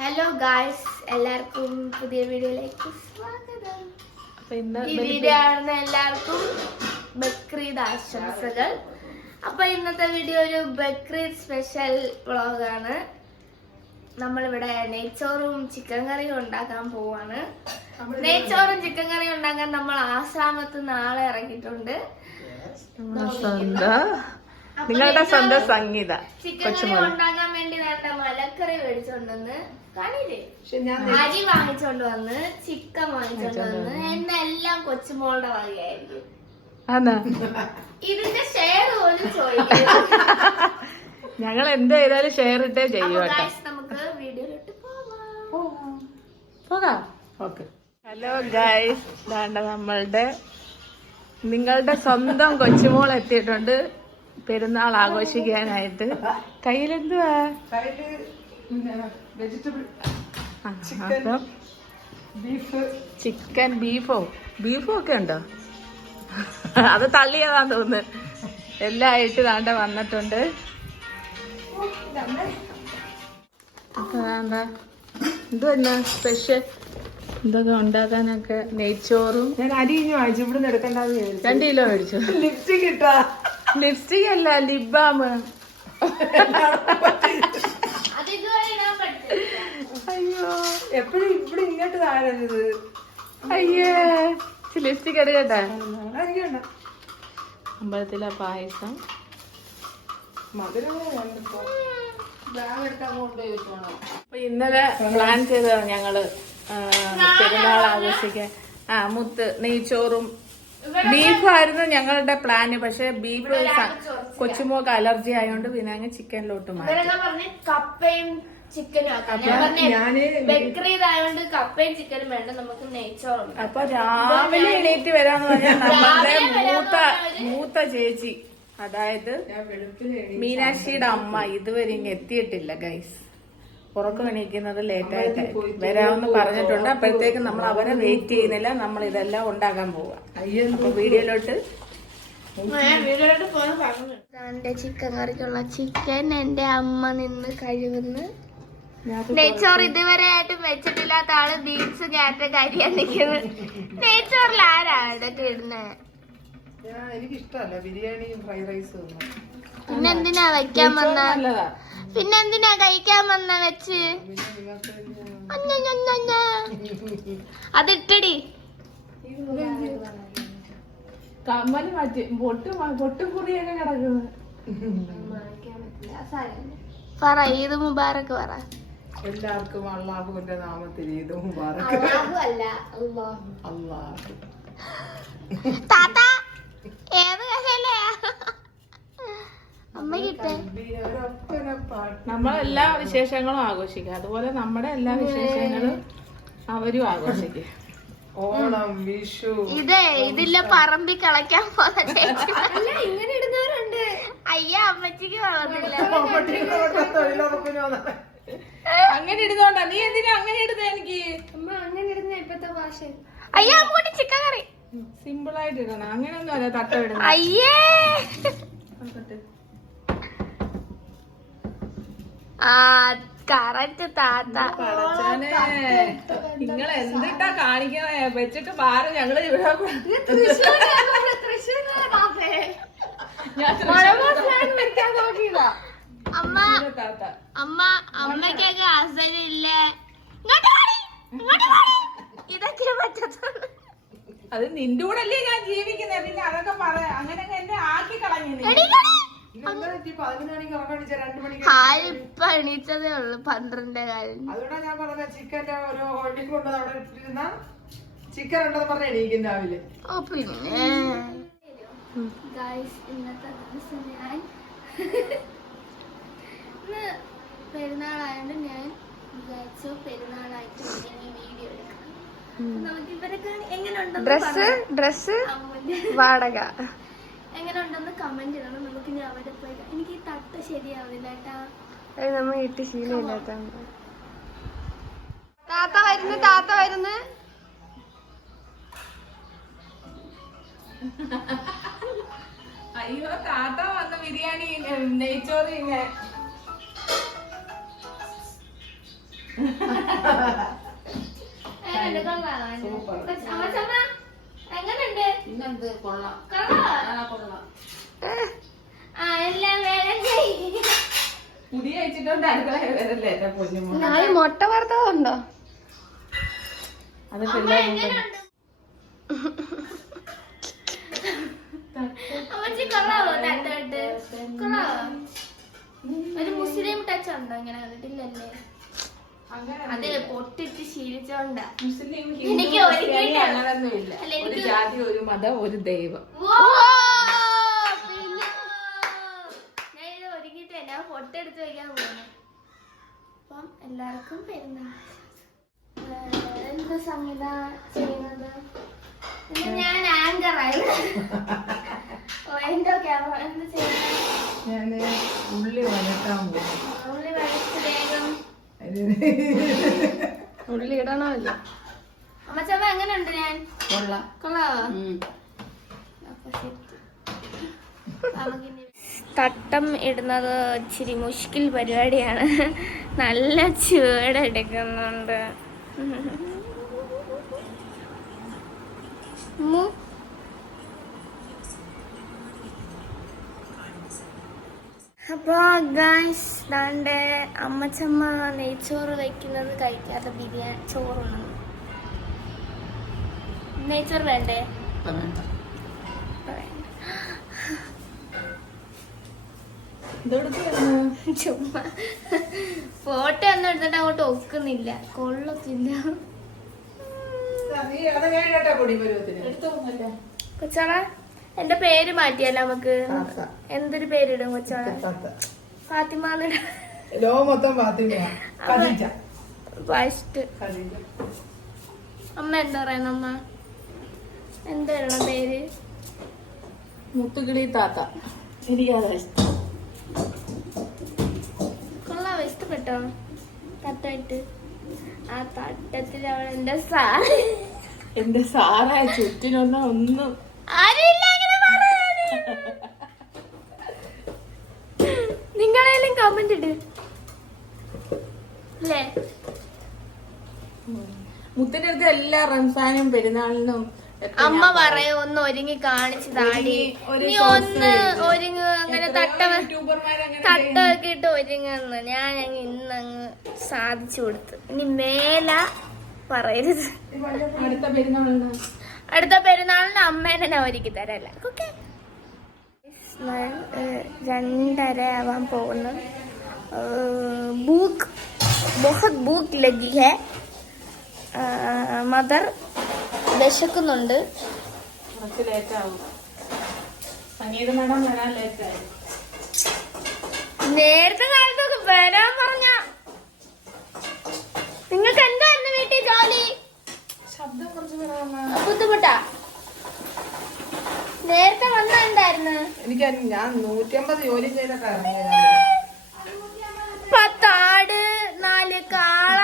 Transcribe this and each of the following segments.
Hello guys, എല്ലാവർക്കും പുതിയ വീഡിയോയിലേക്ക് സ്വാഗതം. ഈ വീഡിയോ കാണുന്ന എല്ലാവർക്കും ബക്രീദ് ആശംസകൾ. അപ്പൊ ഇന്നത്തെ വീഡിയോ ഒരു ബക്രീദ് സ്പെഷ്യൽ വ്ളോഗാണ്. നമ്മളിവിടെ നെയ്ച്ചോറും ചിക്കൻ കറിയും ഉണ്ടാക്കാൻ പോവാണ്. നെയ്ച്ചോറും ചിക്കൻ കറിയും ഉണ്ടാക്കാൻ നമ്മൾ ആശ്രാമത്ത് നാളെ ഇറങ്ങിയിട്ടുണ്ട്. നിങ്ങളുടെ സ്വന്തം സംഗീത ചിക്കൻ കറി ഉണ്ടാക്കാൻ വേണ്ടി നേരത്തെ മലക്കറി മേടിച്ചോണ്ടെന്ന് കാണില്ലേ, അരി വാങ്ങിച്ചോണ്ട് വന്ന് ചിക്കൻ വാങ്ങിച്ചോണ്ട് വന്ന് എന്നെല്ലാം കൊച്ചുമോളുടെ വകയായിരിക്കും. ഇതിന്റെ ഷെയർ പോലും ചോദിക്കും. ഞങ്ങൾ എന്ത് ചെയ്താലും ഷെയർ ഇട്ടേ ചെയ്യും. നമുക്ക് വീഡിയോയിലോട്ട് പോകാം. ഹലോ ഗൈസ്, ഇതാണ്ട് നിങ്ങളുടെ സ്വന്തം കൊച്ചുമോൾ എത്തിയിട്ടുണ്ട് പെരുന്നാൾ ആഘോഷിക്കാനായിട്ട്. കയ്യിലെന്തുവാ? ചിക്കൻ ബീഫോ ഒക്കെ ഉണ്ടോ? അത് തള്ളിയതാന്ന് തോന്നുന്നു. എല്ലാം ആയിട്ട് താണ്ട വന്നിട്ടുണ്ട്. എന്തുവാ സ്പെഷ്യൽ എന്തൊക്കെ ഉണ്ടാക്കാനൊക്കെ? നെയ്ച്ചോറും ഞാൻ അരി വാങ്ങിച്ചു. ഇവിടെ എടുക്കണ്ടെന്ന് 2 കിലോ മേടിച്ചു. ലിപ്സ്റ്റിക് ഇട്ടാ? ലിപ്സ്റ്റിക് അല്ല, ലിപ് ബാം. അയ്യോ, എപ്പോഴും ഇവിടെ ഇങ്ങോട്ട് താഴത്. അയ്യേ, ലിപ്സ്റ്റിക് എടുക്കട്ടെ. അമ്പലത്തിലെ പായസം. അപ്പൊ ഇന്നലെ പ്ലാൻ ചെയ്തതാണ് ഞങ്ങള് പെരുന്നാൾ ആഘോഷിക്കാൻ. നെയ്ച്ചോറും ബീഫായിരുന്നു ഞങ്ങളുടെ പ്ലാന്. പക്ഷെ ബീഫ് കൊച്ചുമോക്ക് അലർജി ആയതുകൊണ്ട് പിന്നെ അങ്ങ് ചിക്കനിലോട്ട് മാറ്റി. കപ്പയും ചിക്കനും ബക്രീദ് ആയതുകൊണ്ട് കപ്പയും ചിക്കനും വേണ്ട, നമുക്ക് നെയ്ച്ചോറും. അപ്പൊ രാവിലെ എണീറ്റ് വരാന്ന് പറഞ്ഞാൽ നമ്മളുടെ മൂത്ത ചേച്ചി, അതായത് മീനാക്ഷിയുടെ അമ്മ ഇതുവരെ ഇങ്ങ് എത്തിയിട്ടില്ല ഗൈസ്. ഉറക്കം എണീക്കുന്നത് ലേറ്റായിട്ട് വരാമെന്ന് പറഞ്ഞിട്ടുണ്ട്. അപ്പോഴത്തേക്ക് നമ്മൾ അവരെ വെയിറ്റ് ചെയ്യുന്നില്ല, നമ്മൾ ഇതെല്ലാം ഉണ്ടാക്കാൻ പോവാ. അപ്പൊ വീഡിയോയിലോട്ട് എന്റെ ചിക്കൻ കറിക്കുള്ള ചിക്കൻ എന്റെ അമ്മ നിന്ന് കഴിവുന്ന്. നെയ്ച്ചോറ് ഇതുവരെ ആയിട്ടും വെച്ചിട്ടില്ലാത്ത ആള് ബീൻസ് ക്യാരറ്റ് അരിയാൻ നിൽക്കുന്നത്. നെയ്ച്ചോറിൽ ആരാ ഇതൊക്കെ ഇടുന്നത്? എനിക്കിഷ്ടമല്ല ബിരിയാണി ഫ്രൈഡ് റൈസ്. പിന്നെന്തിനാ വെക്കാൻ വന്ന? പിന്നെന്തിനാ കഴിക്കാൻ വന്ന വെച്ച്? അതിട്ടടി. കമ്മല് മാറ്റി പൊട്ടും കുറിയൊക്കെ കിടക്കുന്നത്. പറ, ഈദ് മുബാറക്ക് പറ. എല്ലാവർക്കും അള്ളാഹുവിന്റെ നാമത്തിൽ ഈദ് മുബാറക്ക്. താത്ത ഏത് കഥയല്ലേ അമ്മ കിട്ടേ? നമ്മളെല്ലാ വിശേഷങ്ങളും ആഘോഷിക്കുക, അതുപോലെ നമ്മുടെ എല്ലാ വിശേഷങ്ങളും അവരും ആഘോഷിക്കുക. ഓണം, വിഷു. ഇതില്ല പറമ്പി കളയ്ക്കാൻ പോകുന്ന ചേച്ചി ഇങ്ങനെ ഇടുന്നവരുണ്ട്. അയ്യ, അമ്മച്ചിക്ക് വളർന്നില്ല. അങ്ങനെ ഇടുന്നോണ്ടാ? നീ എന്തിനാ അങ്ങനെ ഇടുന്നത്? എനിക്ക് അമ്മ അങ്ങനെ ഇടുന്ന ഇപ്പത്തെ ഭാഷ. അയ്യ, കൂട്ടി ചിക്കൻ കറി സിമ്പിൾ ആയിട്ട് ഇടണം. അങ്ങനെയൊന്നും അല്ല തട്ട ഇടുന്നത്. അയ്യേ, കറക്റ്റ് താത്ത. നിങ്ങൾ എന്തിട്ടാ കാണിക്കണേ? വെച്ചിട്ട് പാര. ഞങ്ങള് ഇവിടെ അമ്മക്കൊക്കെ അസലില്ലേ? ഇതൊക്കെ പറ്റത്തുള്ളൂ. അത് നിന്റെ കൂടെ അല്ലേ ഞാൻ ജീവിക്കുന്നത്. പിന്നെ അതൊക്കെ പറയാ. അങ്ങനെ എന്നെ ആക്കി കളഞ്ഞു. ഇപ്പൊ എണീച്ചതേ ഉള്ളു 12 കാര്യം. അതുകൊണ്ടാ ഞാൻ പറഞ്ഞ ചിക്കന്റെ ഒരു ഹോൾഡിംഗ് കൊണ്ട് അവിടെ ഇട്ടിരുന്ന ചിക്കൻ ഉണ്ടെന്ന് പറഞ്ഞ എണീക്കും രാവിലെ. ഓ പിന്നെ ഇന്നത്തെ ദിവസം ഞാൻ ഇന്ന് പെരുന്നാളായോണ്ട് ഞാൻ വിചാരിച്ചു പെരുന്നാളായിട്ട് വീഡിയോ എടുക്കാം. നമുക്ക് ഇവരൊക്കെ എങ്ങനെ ഡ്രസ് വാടക എങ്ങനെ ഉണ്ടെന്ന് കമന്റ് ചെയ്യണം. നമുക്ക് ഇനി അവിടെ പോയി. എനിക്ക് ഈ തട്ട് ശരിയാവില്ല കേട്ടാ. നമ്മ ഇട്ട് ശീലമില്ലാത്ത. താത്ത വരുന്നു. അയ്യോ, താത്ത വന്ന ബിരിയാണി നെയ്ച്ചോറ് എങ്ങനുണ്ട്? ഇന്നെന്ത് കൊള്ളാം കൊള്ളാം. എല്ലാം വേണം ചെയ്യും. പുതിയ വെച്ചിട്ടുണ്ട് അടുക്കള വരല്ലേ എന്റെ പൊന്നുമോ. നാളെ മുട്ട വറുത്തതുണ്ടോ? അത് പിള്ളേർ അമ്മച്ചി കൊള്ളാവോ? തട്ടായിട്ട് കൊള്ളാവോ? ഒരു മുസ്ലിം ടച്ച് ഉണ്ടോ? ഇങ്ങനെ കണ്ടിട്ടില്ലല്ലേ? അത് പൊട്ടിട്ട് ശീലിച്ചോണ്ടാ. എനിക്ക് അങ്ങനൊന്നുമില്ല. ഒരു ജാതി, ഒരു മതം, ഒരു ദൈവം. ഞാൻ ഇത് ഒരുക്കിട്ട് ഞാൻ പൊട്ടെടുത്ത് വയ്ക്കാൻ പോകുന്നു. അപ്പം എല്ലാവർക്കും പെരുന്നാൾ. എന്ത് സംഗീത ചെയ്യുന്നത്? ഇന്ന് ഞാൻ ആങ്കറായി. എന്തോ ക്യാമറ എന്ത് ചെയ്യുന്നത്? ഞാന് ഉള്ളി വഴട്ടാൻ പോകും. ഉള്ളി വഴച്ച് വേഗം ഉള്ളി ഇടണമല്ലോ. അമ്മച്ചമ്മ എങ്ങനെയുണ്ട്? ഞാൻ കൊള്ളാവോ? തട്ടം ഇടുന്നത് ഇച്ചിരി മുഷ്കിൽ പരിപാടിയാണ്. നല്ല ചൂടെടുക്കുന്നുണ്ട്. അപ്പൊ ഗൈസ് ദാണ്ടെ അമ്മച്ചമ്മ നെയ്ച്ചോറ് വെക്കുന്നത് കഴിക്കാത്ത ബിരിയാണി ചോറുണ്ട്. നെയ്ച്ചോറ് വേണ്ടേ? ചുമ്മാ ഫോട്ടോ ഒന്നും എടുത്തിട്ട് അങ്ങോട്ട് ഒക്കുന്നില്ല, കൊള്ളത്തില്ല. കൊച്ചാള എന്റെ പേര് മാറ്റിയല്ല നമുക്ക്. എന്തൊരു പേരിടും കൊച്ചാള? ഫാത്തിമാന്നിട. ഫസ്റ്റ് അമ്മ എന്താ പറയുന്ന? അമ്മ എന്തായിരുന്നു പേര്? മുത്തുകിളി താത്ത. എനിക്കതാ ഇഷ്ടം. കൊള്ളാവോ? ഇഷ്ടപ്പെട്ടോ? തട്ടായിട്ട് ആ തട്ടത്തിൽ അവൾ എന്റെ സാറായ ചുറ്റിനൊന്നും ആരുമില്ല അങ്ങനെ പറയാന്. നിങ്ങളെല്ലാം കമന്റ് ഇട് അല്ലേ? മുത്തിന്റെ അടുത്ത് എല്ലാ റംസാനും പെരുന്നാളിനും അമ്മ പറയോ ഒന്ന് ഒരുങ്ങി കാണിച്ചു താടി, നീ ഒന്ന് ഒരുങ്ങ്, അങ്ങനെ തട്ടൊക്കെ ഇട്ട് ഒരുങ്ങുന്നു. ഞാൻ അങ്ങ് ഇന്നങ്ങ് സാധിച്ചു കൊടുത്തു. ഇനി മേല പറയരുത്. അടുത്ത പെരുന്നാളിന് അമ്മേനെ ഞാൻ ഒരുക്കി തരല്ല. ഓക്കെ, 2:30 ആവാൻ പോകുന്നു. ഭൂക്ക് ബഹുത് ഭൂക്ക് ലഗി ഹെ. മദർ വിശക്കുന്നുണ്ട്. നേരത്തെ കാലത്തൊക്കെ വരാൻ പറഞ്ഞ നിങ്ങൾക്ക് എന്തായിരുന്നു വീട്ടിൽ ജോലി? ബുദ്ധിമുട്ടാ? നേരത്തെ വന്ന എന്തായിരുന്നു? എനിക്ക് ഞാൻ 150 ജോലി ചെയ്തൊക്കെ 10 ആട്, 4 കാള,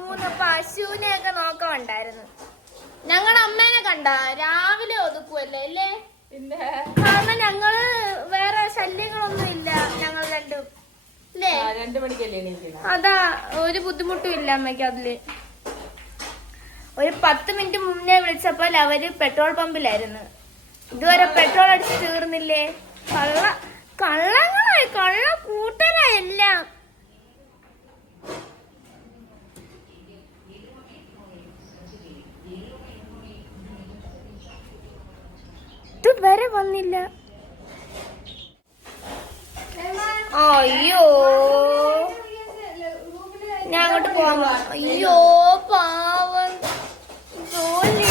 3 പശുവിനെയൊക്കെ നോക്കാണ്ടായിരുന്നു. ഞങ്ങളുടെ അമ്മേനെ കണ്ട രാവിലെ ഒതുക്കുവല്ലേ അല്ലേ? കാരണം ഞങ്ങള് വേറെ ശല്യങ്ങളൊന്നും ഇല്ല. ഞങ്ങൾ രണ്ടും അല്ലേ? 2 മണിക്കല്ലേ എണീക്കുന്നത്. അതാ, ഒരു ബുദ്ധിമുട്ടും ഇല്ല അമ്മയ്ക്ക് അതില്. ഒരു 10 മിനിറ്റ് മുന്നേ വിളിച്ചപ്പോൾ അവര് പെട്രോൾ പമ്പിലായിരുന്നു. ഇതുവരെ പെട്രോൾ അടിച്ച് തീർന്നില്ലേ? കള്ളങ്ങളായി, കള്ള കൂട്ടരായി എല്ലാം. ഇതുവരെ വന്നില്ല. അയ്യോ, ഞാൻ അങ്ങോട്ട് പോവാൻ. അയ്യോ പാവം ജോലി.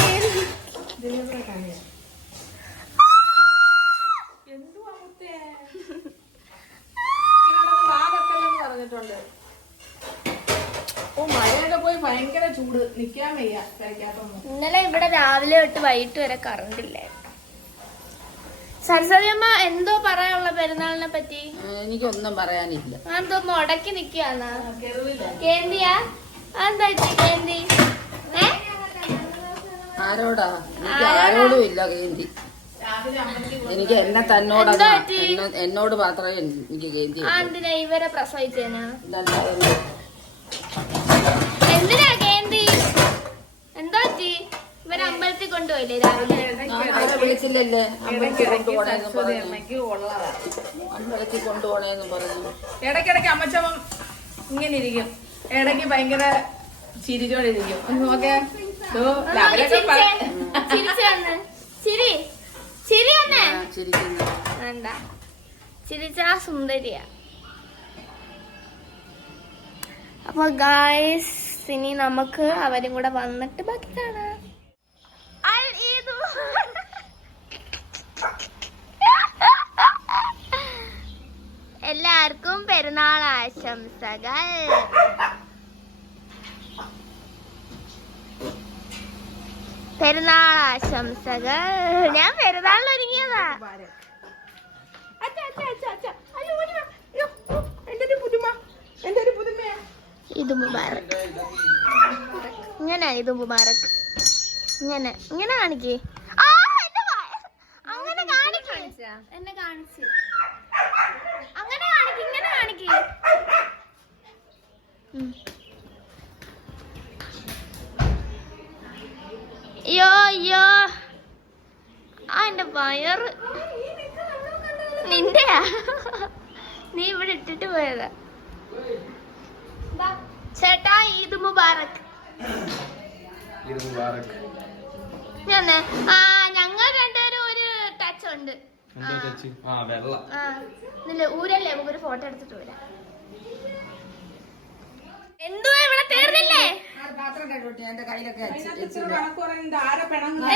പറഞ്ഞിട്ടുണ്ട്. ഓ, മഴയൊക്കെ പോയി ഭയങ്കര ചൂട്, നിക്കാൻ വയ്യ കഴിക്കാത്തൊന്നും. ഇന്നലെ ഇവിടെ രാവിലെ തൊട്ട് വൈകിട്ട് വരെ കറണ്ട് ഇല്ലായിരുന്നു. സരസ്വതിയമ്മ എന്തോ പറയാനുള്ള പെരുന്നാളിനെ പറ്റി? എനിക്കൊന്നും പറയാനില്ല. എന്തോ മുടക്കി നിക്കാന്നാ? കേന്തിയാ? എന്താ കേന്തി? ആരോടാ? എനിക്ക് ആരോടും ഇല്ല കേന്തി. എനിക്ക് എന്നെ തന്നോടാ, എന്നോട് മാത്രമേ എനിക്ക് കേന്തി. എന്തിനാ ഇവരെ പ്രസവിച്ചേനാ? ഇതല്ലാതെ വിളിച്ചില്ലേ രാവിലെ? ആരെ വിളിച്ചില്ലല്ലേ? അമ്പലത്തിൽ കൊണ്ടുപോണേന്ന് സരസ്വതി പറഞ്ഞു. അമ്മയ്ക്ക് ഉള്ളതാ. അമ്പലത്തിൽ കൊണ്ടുപോണേന്ന് പറഞ്ഞു. ഇടയ്ക്കിടയ്ക്ക് അമ്മച്ചമ്മ ഇങ്ങനെ ഇരിക്കും, ഇടയ്ക്ക് ഭയങ്കര ചിരിച്ചോണ്ടിരിക്കും. നോക്കേ ചിരിച്ചു വന്ന് ചിരി ചിരി തന്നെ ചിരിക്കുന്നു. വേണ്ട, ചിരിച്ചാ സുന്ദരിയാ. അപ്പൊ ഗായ്സ്, ഇനി നമുക്ക് അവരും കൂടെ വന്നിട്ട് ബാക്കി കാണാം. എല്ലാവർക്കും പെരുന്നാൾ ആശംസകൾ. പെരുന്നാൾ ആശംസകൾ. ഞാൻ പെരുന്നാളിന് ഒരുങ്ങിയതാ. ഇത് മുബാറക്. ഇങ്ങനെ ഇത് മുബാറക്. ഇങ്ങനെ ഇങ്ങനെ കാണിക്കേ. അങ്ങനെ കാണിക്കേ. എന്നെ കാണിച്ച് അങ്ങനെ കാണിക്ക്, ഇങ്ങനെ കാണിക്ക്. അയ്യോ അയ്യോ, ആ എന്റെ വയറ് നിന്റെയാ, നീ ഇവിടെ ഇട്ടിട്ട് പോയതാ. ചേട്ടാ ഈദ് മുബാറക്. ഞാന് ഞങ്ങൾ രണ്ടുപേരും ഒരു ടച്ച് ഉണ്ട്. ഊരല്ലേ, നമുക്കൊരു ഫോട്ടോ എടുത്തിട്ട് വരാം. എന്തുവാ ഇവിടെ തീർന്നില്ലേ?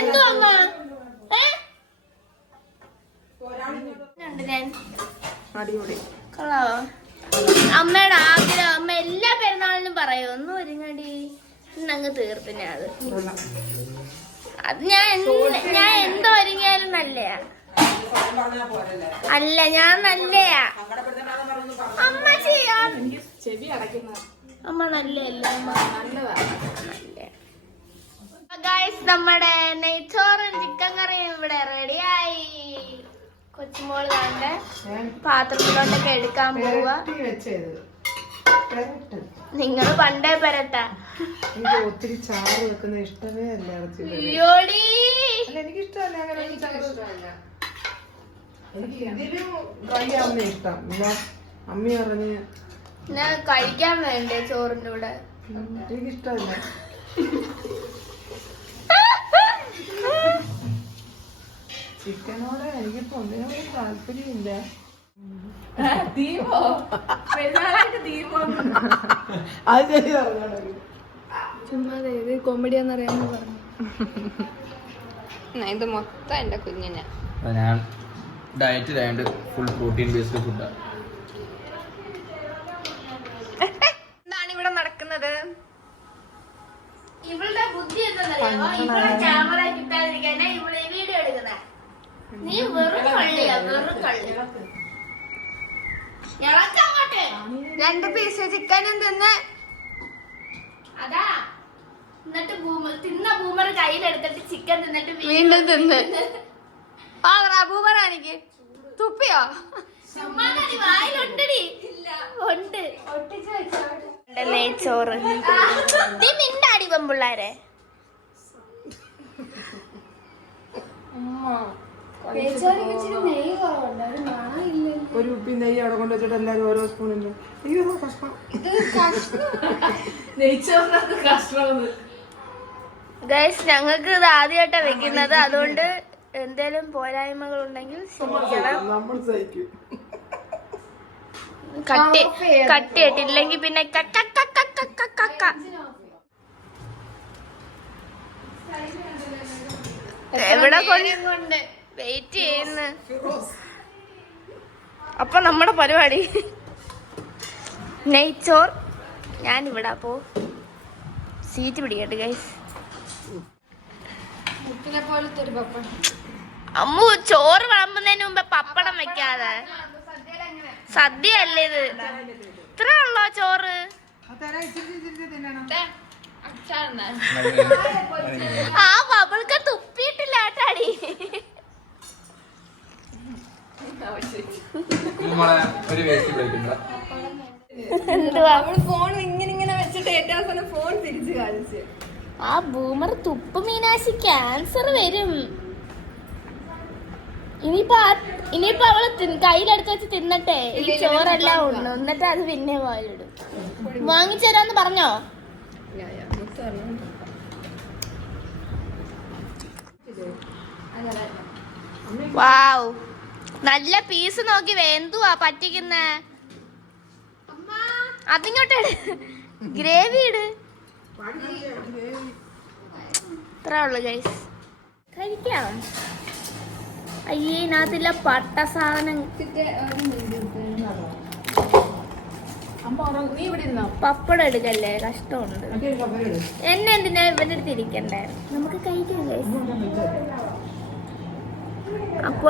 എന്തുവാ അമ്മ? കൊള്ളാവോ? അമ്മയുടെ ആഗ്രഹം അമ്മ എല്ലാ പെരുന്നാളിനും പറയും, ഒന്നും ഒരുങ്ങടി അങ്ങ് തീർത്തിനെ. അത് ഞാൻ എന്തോ ഒരുങ്ങിയാലും നല്ലയാ. അല്ല, ഞാൻ നല്ലയാ അമ്മ. ചെയ്യാ ചെവി അടയ്ക്കുന്ന അമ്മ നല്ലയല്ല. അമ്മ നല്ലതാ. ഗായ്സ്, നമ്മുടെ നെയ്ച്ചോറും ചിക്കൻ കറിയും ഇവിടെ റെഡിയായി. കൊച്ചുമോള് കണ്ട് പാത്രത്തിലോട്ടൊക്കെ എടുക്കാൻ പോവാ. നിങ്ങള് പണ്ടേ പെരട്ടാ. ഒത്തിരി ചാറ് വെക്കുന്ന ഇഷ്ടമേ അല്ല. അയ്യോടി, എനിക്ക് ഇഷ്ടമല്ല അങ്ങനെ എനിക്ക് ഇതിലും ഡ്രൈ ആവുന്ന ഇഷ്ടം. അമ്മി പറഞ്ഞ് ഞാൻ കഴിക്കാൻ വേണ്ടേ ചോറിന്റെ കൂടെ. എനിക്കിഷ്ടമല്ല. ചിക്കനോട് എനിക്കിപ്പോ ഒന്നിനോടും താല്പര്യമില്ല. ദീപോ പെരുന്നാളായിട്ട് ദീപോ അത് ശരി പറഞ്ഞോ. ചുമ്മാ ഇത് കോമഡിയാന്നറിയാന്ന് പറഞ്ഞു. ഇത് മൊത്തം എന്റെ കുഞ്ഞിനെ. ഞാൻ ഡയറ്റിലായതുകൊണ്ട് ഫുൾ പ്രോട്ടീൻ ബേസ്ഡ് ഫുഡാണ്. എന്താണ് ഇവിടെ നടക്കുന്നത്? ഇവളുടെ ബുദ്ധി എന്താണെന്നറിയാമോ? ഇവളെ ക്യാമറ കിട്ടാതിരിക്കാനാ ഇവളെ വീഡിയോ എടുക്കുന്ന. നീ വെറും കള്ളിയാ, വെറും കള്ളി. ഇളക്കങ്ങോട്ട് 2 പീസ് ചിക്കനും തിന്ന്. അതാ, എന്നിട്ട് തിന്ന ബൂമർ കയ്യിലെടുത്തിട്ട് ചിക്കൻ തിന്നിട്ട് വീണ്ടും തിന്ന്. ബൂമറാണിക്ക് തുപ്പിയോ? വായിലുണ്ടടി. ഉണ്ട്. നെയ്ച്ചോറ്. നീ മിണ്ടാടി പെമ്പിള്ളാരെ. ഒരു ഉപ്പി നെയ്യ് അവിടെ കൊണ്ട് വെച്ചിട്ട് എല്ലാരും ഓരോ സ്പൂണിന്റെ. അയ്യോ കഷ്ണം. നെയ്ച്ചോറിനകത്ത് കഷ്ണം. ഗൈസ്, ഞങ്ങൾക്ക് ഇത് ആദ്യമായിട്ടാ വെക്കുന്നത്, അതുകൊണ്ട് എന്തേലും പോരായ്മകൾ ഉണ്ടെങ്കിൽ ക്ഷമിക്കണം. നമ്മൾ സഹിക്കും. കട്ടിയിട്ടില്ലെങ്കിൽ പിന്നെ എവിടെ കൊണ്ട് വെയിറ്റ് ചെയ്യുന്ന. അപ്പൊ നമ്മുടെ പരിപാടി നെയ്ച്ചോർ. ഞാനിവിടെ അപ്പോ സീറ്റ് പിടിക്കട്ടെ ഗൈസ്. അമ്മു, ചോറ് വിളമ്പുന്നതിന് മുമ്പ് പപ്പടം വെക്കാതെ. സദ്യ അല്ലേ ഇത്? ഇത്ര ഉള്ളോ ചോറ്? ആ ബബിൾക്ക് തുപ്പിയിട്ടില്ല കേട്ടാടി. ഒരു വേസ്റ്റ് ബ്രേക്ക്. എന്തുവാ ഫോൺ ഇങ്ങനെ വെച്ചിട്ട് ഏറ്റവും ഫോൺ തിരിച്ചു കാണിച്ച്. ആ ബൂമർ തുപ്പ് മീനാശി ക്യാൻസർ വരും. ഇനിയിപ്പോ അവള് കയ്യിലെടുത്ത് വെച്ച് തിന്നട്ടെ. ഈ ചോറെല്ലാം ഉണ്ട്, എന്നിട്ട് അത് പിന്നെ വായിലിടും. വാങ്ങിച്ചേരാന്ന് പറഞ്ഞോ? വാവ്, നല്ല പീസ് നോക്കി എന്തുവാ പറ്റിക്കുന്നേ? അതിങ്ങോട്ട് ഗ്രേവി ഇട്. ഇത്രേ ഉള്ളു ഗൈസ്, കഴിക്കാം. അയ്യേ, ഇതിനകത്തില്ല പട്ട സാധനം. പപ്പടം എടുക്കല്ലേ, കഷ്ടമുണ്ട്. എന്നെ എന്തിനാ ഇവന്റെ അടുത്ത് ഇരിക്കണ്ടേ? നമുക്ക് കഴിക്കാം ഗൈസ്. അപ്പൊ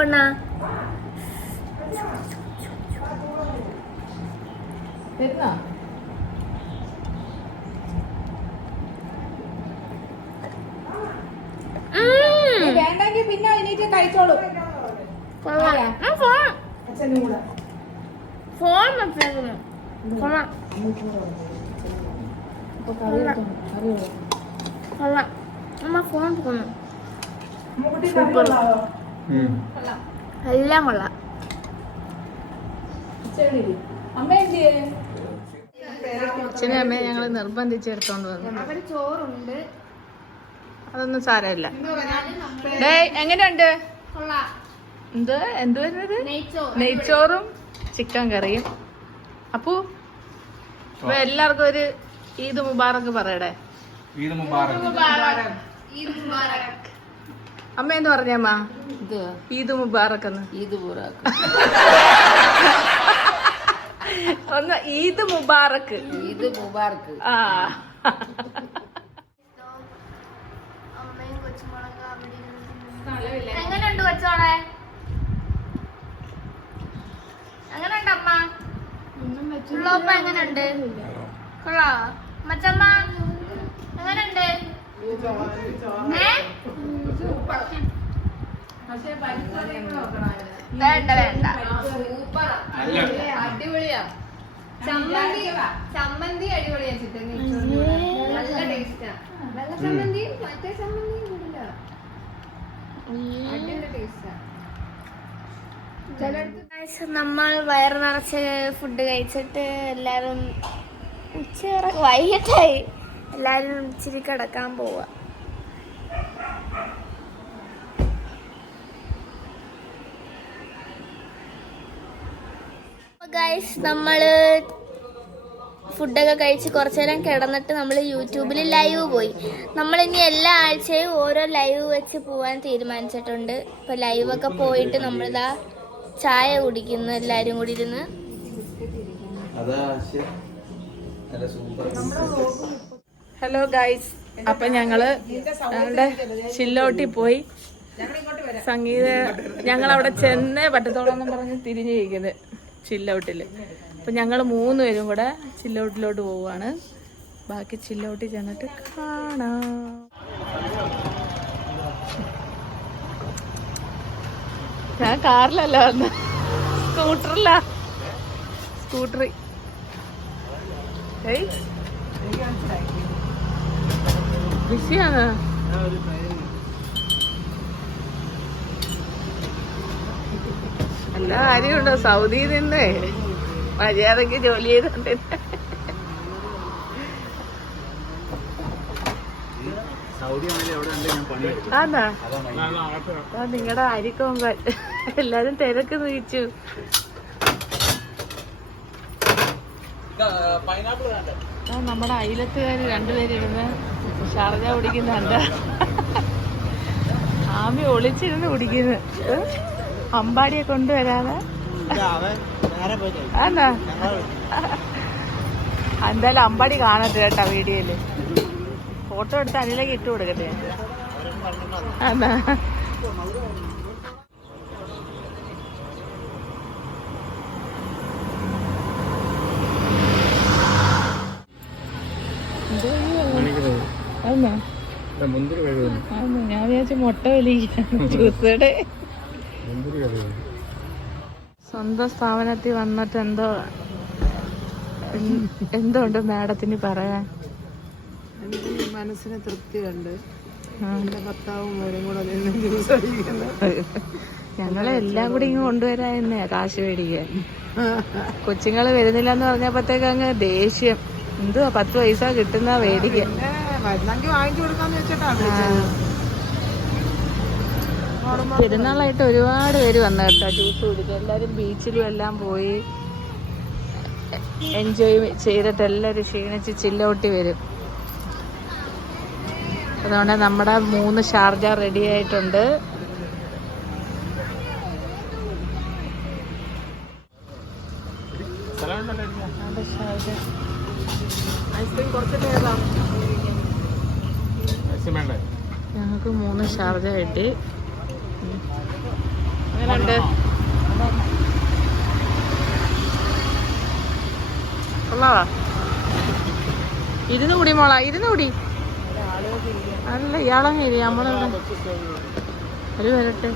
വേണ്ടെങ്കിൽ പിന്നെ എണീറ്റ് കഴിച്ചോളൂ. ഫോൺ വെച്ചേക്കുന്നു. അമ്മ ഫോൺ പോന്നു. എല്ലാം കൊള്ളാം. അമ്മ എന്ത് അച്ഛനെ അമ്മയെ ഞങ്ങള് നിർബന്ധിച്ചെടുത്തോണ്ട് വന്നു. അവിടെ ചോറുണ്ട്, അതൊന്നും സാരമില്ല. എങ്ങനെയുണ്ട്? എന്ത് വരുന്നത്? നെയ്ച്ചോറും ചിക്കൻ കറിയും. അപ്പു ഇപ്പൊ എല്ലാവർക്കും ഒരു ഈദ് മുബാറക്ക് പറയടേ. ഈദ് മുബാറക്. അമ്മ എന്ന് പറഞ്ഞമ്മ ഈദ് മുബാറക്ക് എന്ന്. ഈദ് മുബാറക്. ഒന്ന് ഈദ് മുബാറക്ക്. ഈദ് മുബാറക്. ആ എങ്ങനെയുണ്ട് കൊച്ചോളെ? എങ്ങനെയുണ്ട് അമ്മ? ഉള്ളോപ്പ എങ്ങനെയുണ്ട്? കൊള്ളാ മച്ചമ്മ? എങ്ങനെയുണ്ട്? വേണ്ട വേണ്ട, അടിപൊളിയാ. ചമ്മന്തി അടിപൊളിയാ. ചിക്കൻ നല്ല ടേസ്റ്റാ. വെള്ള ചമ്മന്തി മറ്റേ ചമ്മന്തി കൂടില്ല, അടിപൊളി ടേസ്റ്റാ. നമ്മൾ വയറ് നിറച്ച് ഫുഡ് കഴിച്ചിട്ട് എല്ലാരും വൈകിട്ടായി, എല്ലാരും ഇച്ചിരി കിടക്കാൻ പോവാ. ഗൈസ്, നമ്മള് ഫുഡൊക്കെ കഴിച്ച് കുറച്ചു നേരം കിടന്നിട്ട് നമ്മൾ യൂട്യൂബിൽ ലൈവ് പോയി. നമ്മളിനി എല്ലാ ആഴ്ചയും ഓരോ ലൈവ് വെച്ച് പോവാൻ തീരുമാനിച്ചിട്ടുണ്ട്. ഇപ്പൊ ലൈവൊക്കെ പോയിട്ട് നമ്മളിതാ ചായ കുടിക്കുന്നു എല്ലാരും കൂടി ഇരുന്ന്. ഹലോ ഗൈസ്, അപ്പൊ ഞങ്ങളുടെ ചില്ലോട്ടി പോയി. സംഗീത ഞങ്ങളവിടെ ചെന്നേ പറ്റത്തോളെന്നും പറഞ്ഞ് തിരിഞ്ഞിരിക്കുന്നത് ചില്ലൗട്ടില്. അപ്പൊ ഞങ്ങൾ 3 പേരും കൂടെ ചില്ലൗട്ടിലോട്ട് പോവാണ്. ബാക്കി ചില്ലൗട്ടിൽ ചെന്നിട്ട് കാണാം. ഞാൻ കാറിലല്ല വന്ന്, സ്കൂട്ടറി. ബിസിയാണ്. എല്ലാ കാര്യമുണ്ടോ? സൗദിയിൽ നിന്ന് മര്യാദക്ക് ജോലി ചെയ്തോണ്ട് ആന്നാ നിങ്ങളുടെ അരിക്കൊമ്പൻ എല്ലാരും തിരക്ക് നീച്ചു. നമ്മുടെ അയലത്തുകാര് 2 പേരിരുന്ന് ഷാർജ കുടിക്കുന്നുണ്ട്. ആമി ഒളിച്ചിരുന്ന് കുടിക്കുന്നു. അമ്പാടിയെ കൊണ്ടുവരാതെ. ആന്നാ എന്തായാലും അമ്പാടി കാണട്ടെ കേട്ടാ വീഡിയോയില്. ഫോട്ടോ എടുത്ത് അനിലേക്ക് ഇട്ട് കൊടുക്കട്ടെ. ആന്നാ ഞാൻ വിചാരിച്ച മുട്ട വലിയാണ് ജ്യൂസയുടെ. സ്വന്തം സ്ഥാപനത്തിൽ വന്നിട്ട് എന്തോ ഉണ്ട് മാഡത്തിന് പറയാൻ? എനിക്ക് മനസ്സിന് തൃപ്തിയുണ്ട്. എന്റെ ഭർത്താവും മോനും കൂടെ നിന്ന് ജ്യൂസ് അടിക്കുന്നു. ഞങ്ങളെല്ലാം കൂടി ഇങ്ങ് കൊണ്ടുവരാന്നേ കാശ് മേടിക്കാൻ. കൊച്ചുങ്ങള് വരുന്നില്ല എന്ന് പറഞ്ഞപ്പോഴത്തേക്ക് അങ്ങ് ദേഷ്യം. എന്തുവാ 10 പൈസ കിട്ടുന്ന മേടിക്കാൻ. വരുന്നെങ്കിൽ വാങ്ങിച്ചു കൊടുക്കാന്ന് വെച്ചിട്ടാണ്. പെരുന്നാളായിട്ട് ഒരുപാട് പേര് വന്നു കേട്ടോ ജ്യൂസ് കുടിക്കാൻ. എല്ലാരും ബീച്ചിലും എല്ലാം പോയി എൻജോയ് ചെയ്തിട്ട് എല്ലാവരും ക്ഷീണിച്ച് ചില്ലൗട്ടി വരും. അതുകൊണ്ട് നമ്മുടെ 3 ഷാർജ റെഡി ആയിട്ടുണ്ട്. ഐസ്ക്രീം കുറച്ചിട്ട് ഏതാ? ഞങ്ങൾക്ക് 3 ഷാർജ കിട്ടി. അങ്ങനെയുണ്ട്. കൊള്ളാവാ? 2 കൂടി മോളാ, 2 കൂടി. അല്ല ഇയാളങ്ങ് ഇരി, നമ്മളിവിടെ ഒരു വരട്ടെ.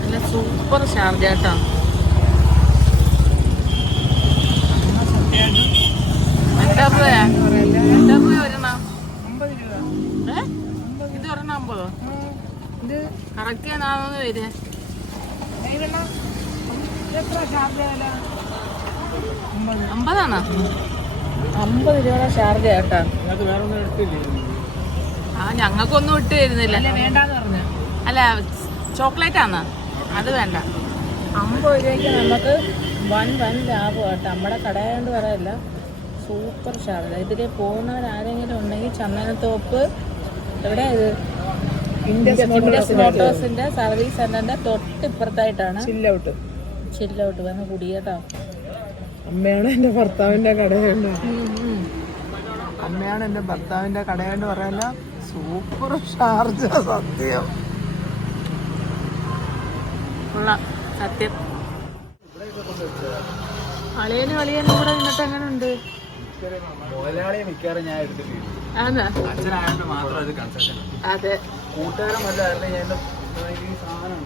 നല്ല സൂപ്പർ ഷാർജ കേട്ടോ. എത്ര രൂപയാ? എത്ര രൂപ ഒരെണ്ണം? 50 രൂപ. ഇത് ഒരെണ്ണം 50? ഇത് കറക്റ്റ് ആണോന്ന് വരിക? എത്ര ഷാർജ വില? 50 50 രൂപ ഷാർജ കേട്ടോ. ആ ഞങ്ങൾക്കൊന്നും ഇട്ട് തരുന്നില്ല. വേണ്ടാന്ന് പറഞ്ഞു. അല്ല ചോക്ലേറ്റ് ആണോ? അത് വേണ്ട. 50 രൂപയ്ക്ക് നമുക്ക് വൻ ലാഭം കേട്ടോ. നമ്മുടെ കടയായോണ്ട് പറയല്ല, സൂപ്പർ ഷാർജ. ഇതിൽ പോകുന്നവരാരെങ്കിലും ഉണ്ടെങ്കിൽ ചന്ദനത്തോപ്പ് എവിടെയാ ഇത്? ഇൻഡസ് മോട്ടോഴ്സിന്റെ സർവീസ് സെന്ററിന്റെ തൊട്ടിപ്പുറത്തായിട്ടാണ് ചില്ലൗട്ട് വന്ന് കുടിയേട്ടോ. അമ്മയാണ് എന്റെ ഭർത്താവിന്റെ കടയുണ്ട്. അമ്മയാണ് എന്റെ ഭർത്താവിന്റെ കടയുണ്ട് പറയല്ല. സൂപ്പർ ഷാർജ സത്യം. സത്യം. അളിയനും കൂടെ നിന്നിട്ട് എങ്ങനെ ഉണ്ട്? മുതലാളിയെ മിക്കവാറും ഞാൻ എടുത്തിട്ട് ആന്നാ? അച്ഛനായോണ്ട് മാത്രം അത് കൺസെഷൻ. അതെ. കൂട്ടുകാരൻ വല്ല ഞാൻ ഈ സാധനം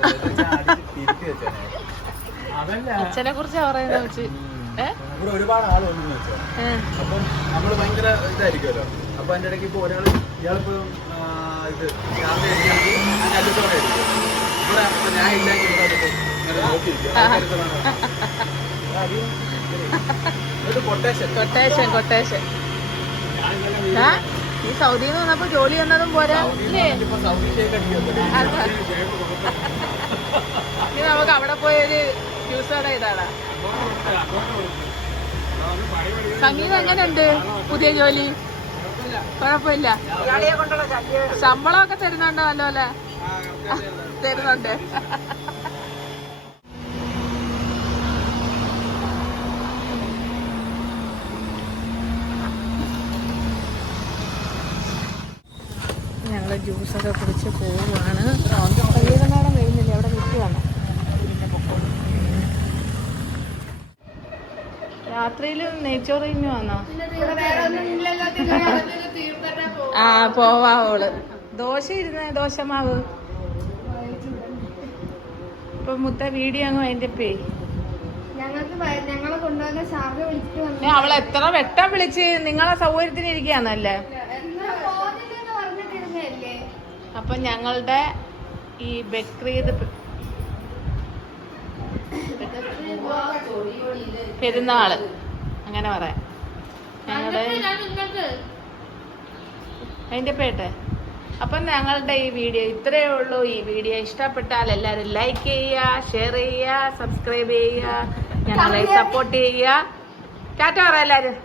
തിരുത്തി വെച്ചേ. അതല്ല അച്ഛനെ കുറിച്ച് പറയുന്ന വെച്ച് ഇവിടെ ഒരുപാട് ആള് വന്നെന്ന് വെച്ചാൽ അപ്പം നമ്മള് ഭയങ്കര ഇതായിരിക്കുമല്ലോ. അപ്പൊ അതിന്റെ ഇടയ്ക്ക് ഇപ്പൊ ഒരാള് ഇയാളിപ്പോ ഇത് രാവിലെ ആയിരിക്കും ഇവിടെ. അപ്പൊ ഞാൻ ഇല്ലെങ്കിൽ ഇവിടെ നോക്കിയിരിക്കും. കൊട്ടേഷൻ. ഈ സൗദിയിൽ നിന്ന് വന്നപ്പോ ജോലി വന്നതും പോരാ അല്ലേ? ഇനി നമുക്ക് അവിടെ പോയൊരു ജ്യൂസ് കട ഇതാണ്. സംഗീതം എങ്ങനെയുണ്ട്? പുതിയ ജോലി കുഴപ്പമില്ല. ശമ്പളമൊക്കെ തരുന്നുണ്ടോ? നല്ലപോലെ തരുന്നുണ്ട്. ഞങ്ങൾ ജ്യൂസൊക്കെ കുടിച്ച് പോവുകയാണ്. സംഗീതനാടൻ വരുന്നില്ല, അവിടെ നിൽക്കുകയാണ്. രാത്രിയിൽ നെയ്ച്ചോറ് ഇഞ്ഞു വന്നോ? ആ പോവാവോള്. ദോശമാവ് ഇപ്പൊ മുത്ത വീഡിയോ അങ്ങ് അതിന്റെ പേ. ഞങ്ങളെ കൊണ്ടുവന്ന ഷാർജ വിളിച്ചിട്ട് വന്നു. അവളെ എത്ര വെട്ടം വിളിച്ച് നിങ്ങളെ സൗകര്യത്തിന് ഇരിക്കുകയാണല്ലേ. അപ്പൊ ഞങ്ങളുടെ ഈ ബക്രീദ് പെരുന്നാള് അങ്ങനെ പറയാം. ഞങ്ങളുടെ അതിന്റെ പേട്ടെ. അപ്പം ഞങ്ങളുടെ ഈ വീഡിയോ ഇത്രയേ ഉള്ളൂ. ഈ വീഡിയോ ഇഷ്ടപ്പെട്ടാൽ എല്ലാവരും ലൈക്ക് ചെയ്യുക, ഷെയർ ചെയ്യുക, സബ്സ്ക്രൈബ് ചെയ്യുക, ഞങ്ങളെ സപ്പോർട്ട് ചെയ്യുക. ടാറ്റ പറ എല്ലാവരും.